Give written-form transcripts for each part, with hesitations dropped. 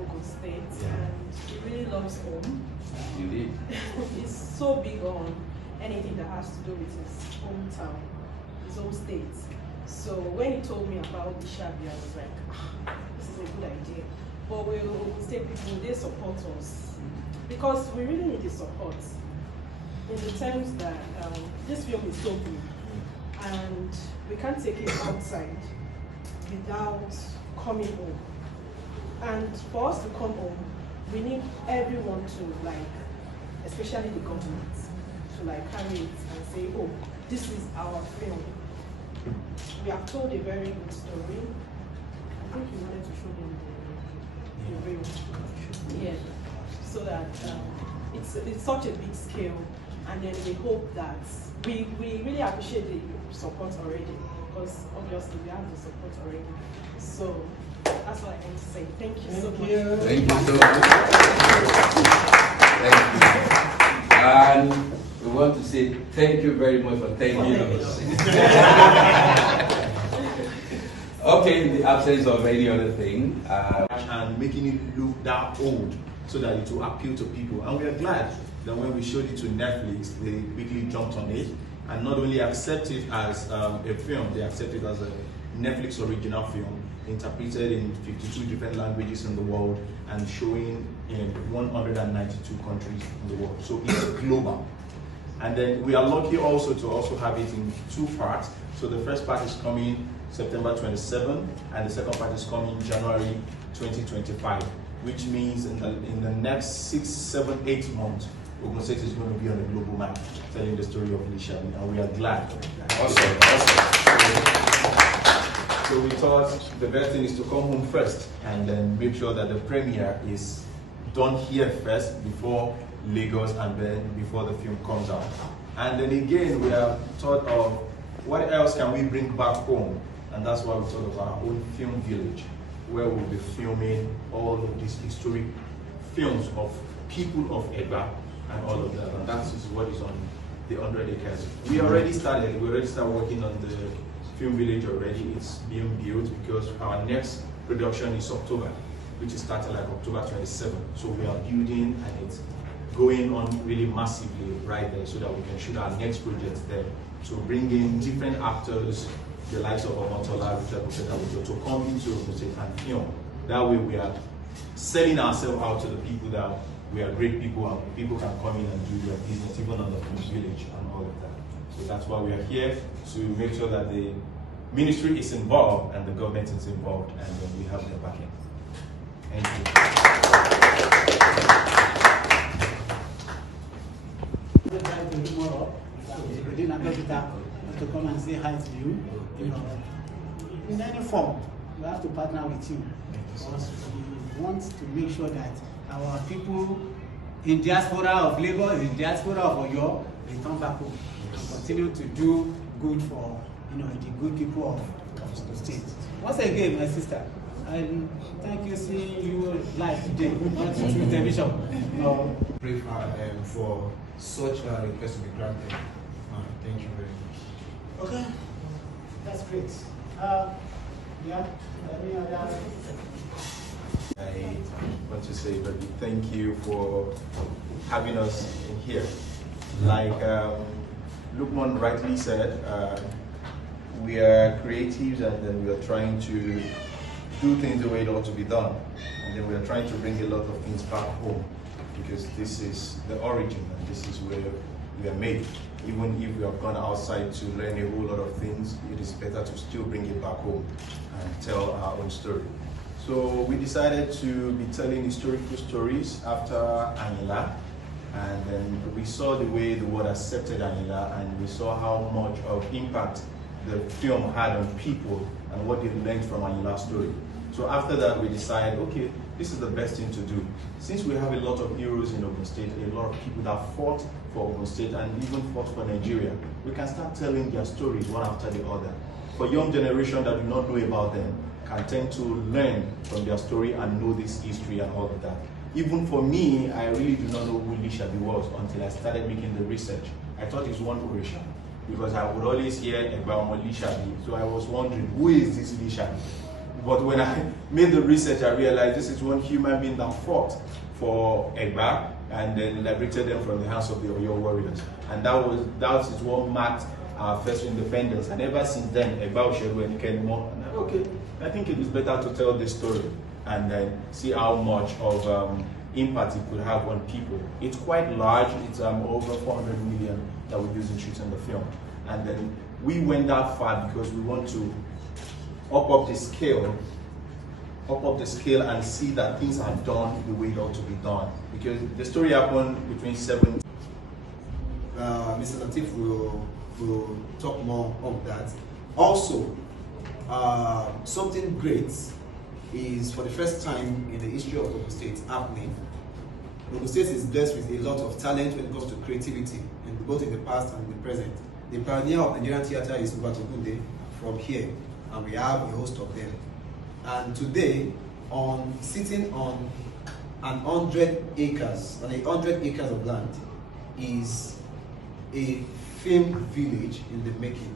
Ogun State, and he really loves home. Indeed. He's so big on anything that has to do with his hometown, his home state. So when he told me about Lisabi, I was like, this is a good idea. But we Ogun State people, they support us because we really need the support in the terms that this film is so big and we can't take it outside without coming home. And for us to come home, we need everyone to, like, especially the government, to like carry it and say, oh, this is our film. We have told a very good story. I think you wanted to show them the reel. Yeah. So that it's such a big scale, and then we hope that we really appreciate the support already, because obviously we have the support already. So that's what I want to say. Thank you so much. Thank you so much. Thank you. And we want to say thank you very much for thanking us. Okay, in the absence of any other thing. And making it look that old so that it will appeal to people. And we are glad that when we showed it to Netflix, they quickly jumped on it and not only accept it as a film, they accept it as a Netflix original film, interpreted in 52 different languages in the world and showing in 192 countries in the world. So it's global. And then we are lucky also to also have it in 2 parts. So the first part is coming September 27, and the second part is coming January 2025, which means in the next 6, 7, 8 months, Ogun State is going to be on a global map, telling the story of Lisabi, and we are glad. Awesome. So we thought the best thing is to come home first, and then make sure that the premiere is done here first before Lagos, and then before the film comes out. And then again, we have thought of what else can we bring back home, and that's why we thought of our own film village, where we'll be filming all of these historic films of people of Egba and all of that, and that is what is on the 100 acres. We already started working on the film village already. It's being built because our next production is October, which is starting like October 27. So we are building, and it's going on really massively right there so that we can shoot our next project there. So bring in different actors, the likes of Omotola, to come into Ogun State and film. That way we are selling ourselves out to the people that we are great people, and people can come in and do their business even on the film village and all of that. So that's why we are here, to make sure that the ministry is involved and the government is involved, and then we have their backing. Thank you. To come and say hi to you, in any form, we have to partner with you, because we want to make sure that our people in diaspora of Lagos, in diaspora of Oyo, return back home and continue to do good for the good people of the state. Once again, my sister, and thank you seeing you live today, not through television. Pray for such a request to be granted. Thank you very much. Okay, that's great. Yeah, any other? I want to say that thank you for having us in here. Like Lukman rightly said, we are creatives, and then we are trying to do things the way it ought to be done. And then we are trying to bring a lot of things back home, because this is the origin, and this is where we are made. Even if we have gone outside to learn a whole lot of things, it is better to still bring it back home and tell our own story. So we decided to be telling historical stories after Anila, and then we saw the way the world accepted Anila, and we saw how much of impact the film had on people and what they learned from Anila's story. So after that, we decided, okay, this is the best thing to do. Since we have a lot of heroes in Ogun State, a lot of people that fought for Ogun State and even fought for Nigeria, we can start telling their stories one after the other. For young generation that do not know about them, can tend to learn from their story and know this history and all of that. Even for me, I really do not know who Lisabi was until I started making the research. I thought it was one Orisha, because I would always hear about Lisabi, so I was wondering, who is this Lisabi? But when I made the research, I realized this is one human being that fought for Egba and then liberated them from the hands of the Oyo warriors. And that is what marked our first independence. And ever since then, Egba Osheru and Kenmo, okay, I think it is better to tell this story and then see how much of impact it could have on people. It's quite large. It's over 400 million that we use in shooting the film. And then we went that far because we want to up the scale and see that things are done the way it ought to be done. Because the story happened between 7. Mr. Lateef will talk more of that. Also, something great is for the first time in the history of Ogun State happening. Ogun State is blessed with a lot of talent when it comes to creativity, both in the past and in the present. The pioneer of Nigerian theatre is Ubatogunde from here, and we have a host of them. And today, sitting on 100 acres of land is a film village in the making.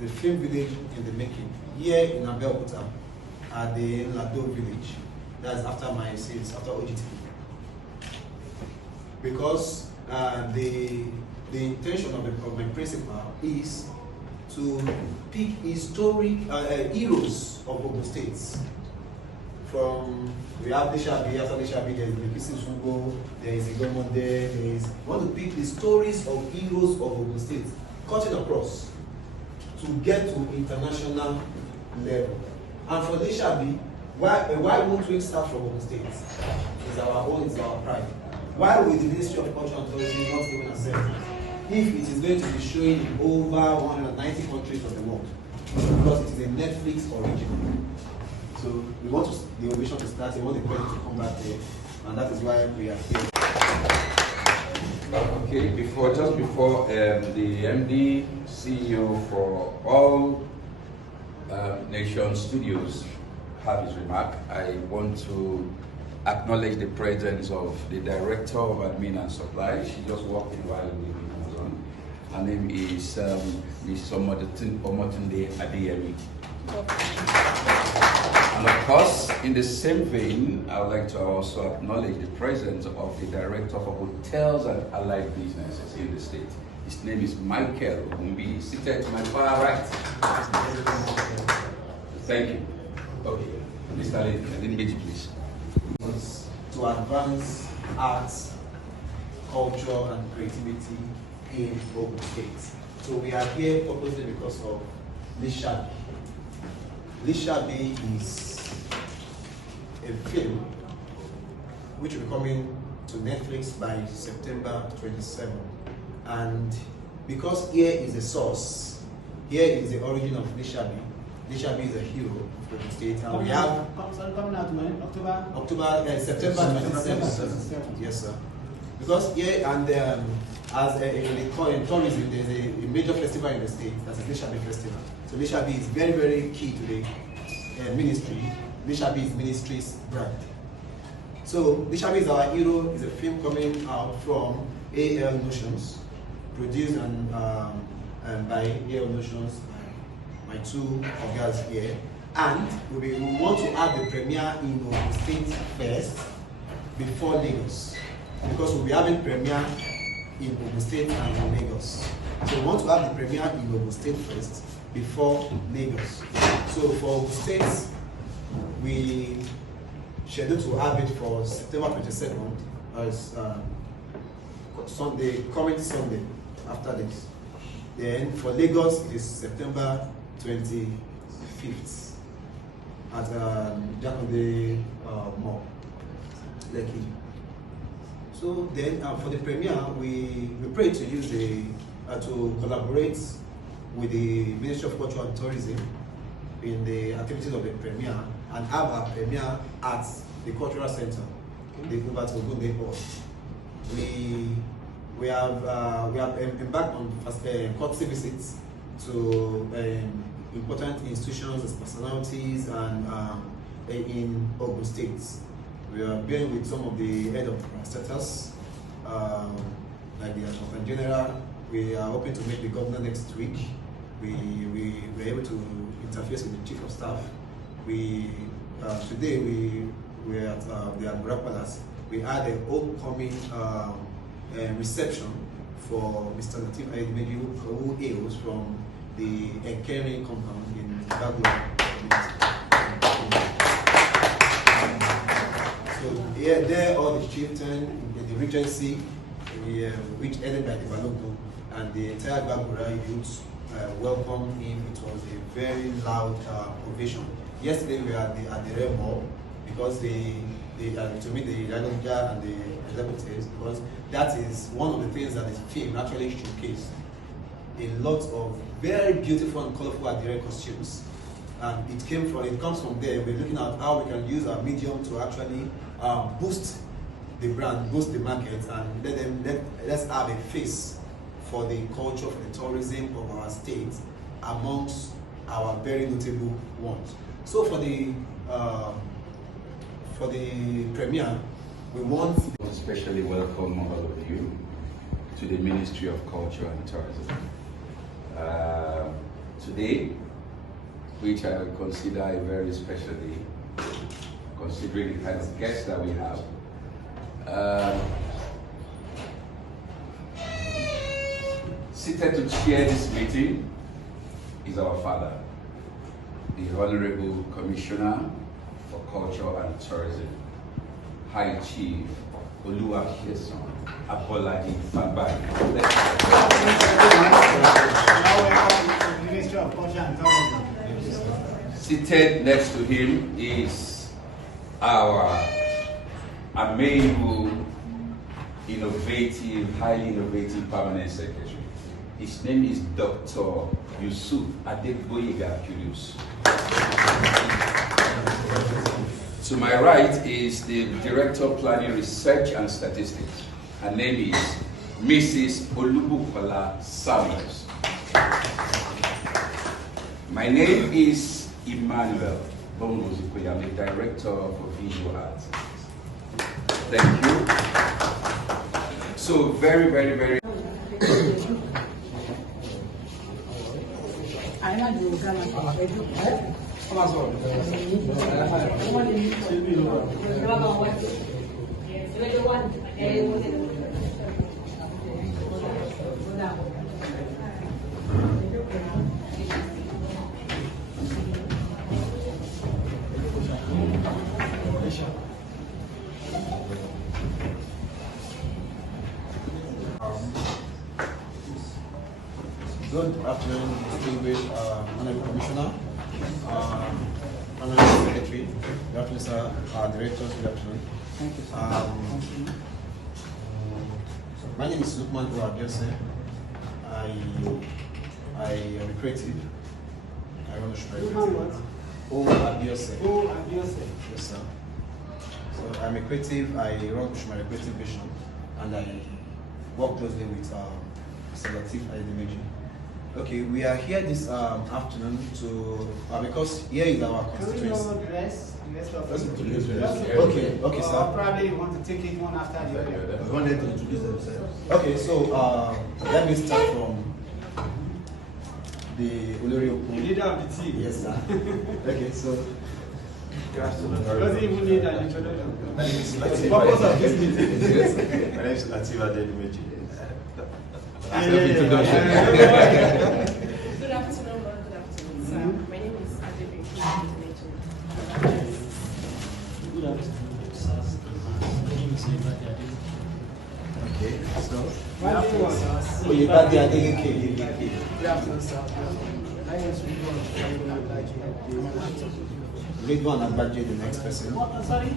The film village in the making. Here in Abeokuta, at the Lado village. That's after my sales, after OGT. Because the intention of my principal is to pick historic heroes of Ogun States. We have Lisabi, after Lisabi there is Bimpe Oyebade, there is Igomonde, we want to pick the stories of heroes of Ogun State, cutting across to get to international level. And for Lisabi, why won't we start from Ogun State? It's our own, it's our pride. Why will the Ministry of Culture and Tourism not even accept it if it is going to be showing in over 190 countries of the world? Because it is a Netflix original. So we want the ovation to start, we want the credit to come back there, and that is why we are here. Okay, just before the MD, CEO for all Nation Studios have his remark, I want to acknowledge the presence of the Director of Admin and Supply. She just walked in while we were in Amazon. Her name is Ms. Omotunde Adedimeji. And of course, in the same vein, I would like to also acknowledge the presence of the Director for Hotels and Allied Businesses in the state. His name is Michael Umbi, seated to my far right. Thank you. Okay, Mr. Adedimeji, please. To advance arts, culture, and creativity in Ogun State. So we are here purposely because of Lisabi. Lisabi is a film which will be coming to Netflix by September 27. And because here is the source, here is the origin of Lisabi. Lisabi is a hero of the state, and we have coming out when? September 27. Yes, sir. Because here and as in tourism, there's a major festival in the state, that's a Lisabi festival. So Lisabi is very, very key to the ministry. Lisabi is ministry's brand. So Lisabi is our hero. Is a film coming out from AL Notions, produced and by AL Notions, my two organs here. And we want to have the premiere in Ogun State first before Lagos, because we'll be having premiere in Ogun State and in Lagos. So we want to have the premiere in Ogun State first before Lagos. So for Ogun State, we scheduled to have it for September 22nd as Sunday, coming Sunday after this. Then for Lagos, it is September 25th at Jakonde Mall, Lekki. So then for the premiere, we pray to use to collaborate with the Ministry of Culture and Tourism in the activities of the premiere and have our premiere at the Cultural Center, the Ubatu Ogunde Hall. We have embarked on courtesy visits to important institutions, personalities, and in Ogun State. We are being with some of the head of status, like the Accountant General. We are hoping to meet the governor next week, we were able to interface with the chief of staff. Today we are at the Agora Palace. We had an upcoming reception for Mr. Lateef Adedimeji, who hails from the Ekeri compound in Bagua. So here, there, all the chieftain, the regency, which headed by the Balogun, and the entire Bagura youth welcomed him. It was a very loud ovation. Yesterday we were at the Red Mall because to meet the Adedimeji and the executives, because that is one of the things that the film actually showcased. A lot of very beautiful and colorful Adire costumes, and it comes from there. We're looking at how we can use our medium to actually boost the brand, boost the market, and let's have a face for the culture, for the tourism of our state amongst our very notable ones. So for the premiere, we want to especially welcome all of you to the Ministry of Culture and Tourism. Today, which I consider a very special day, considering the kind of guests that we have. Seated to chair this meeting is our father, the Honorable Commissioner for Culture and Tourism, High Chief Oluwaseun Abolaji Fagbari. Ministry of Culture and Tourism. Seated next to him is our amiable, innovative, highly innovative permanent secretary. His name is Dr. Yusuf Adeboyega Curious. To my right is the Director of Planning, Research and Statistics. Her name is Mrs. Olubukola Samuels. My name is Emmanuel Bomozikoya. I'm the Director for Visual Arts. Thank you. So very Good afternoon, distinguished Honorable Commissioner, Honorable Secretary, good afternoon, sir, Directors, good afternoon. Thank you, sir. My name is Lukman Oyebade. I am a creative. I run a creative. Abeokuta. Abeokuta. Yes, sir. So I'm a creative. I run my creative vision, and I work closely with Mr. Lateef Adedimeji. Okay, we are here this afternoon to because here is our constituency. Okay, sir. Probably you want to take it one after the other. We wanted to introduce themselves. Okay, so let me start from the leader of the team. Yes, sir. Okay, so. Doesn't even need an introduction. My name is Lateef. The purpose of this meeting. My name is Lateef Adedimeji. Good afternoon, Lord. Good afternoon, sir. My name is Adedimeji And Bimpe. Good afternoon, sir. My name is Bimpe. Okay, so. Oyebade Adedimeji. Good afternoon, sir. My name is Ridwan Agbaje, the next person. Sorry?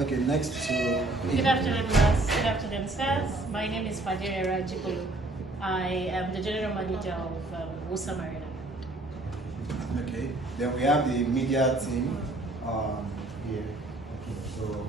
Okay, next to. Good afternoon, Mass. Good afternoon, sirs. My name is Fadere Rajikulu. I am the General Manager of Wusa Marina. Okay, then we have the media team here. Okay, so.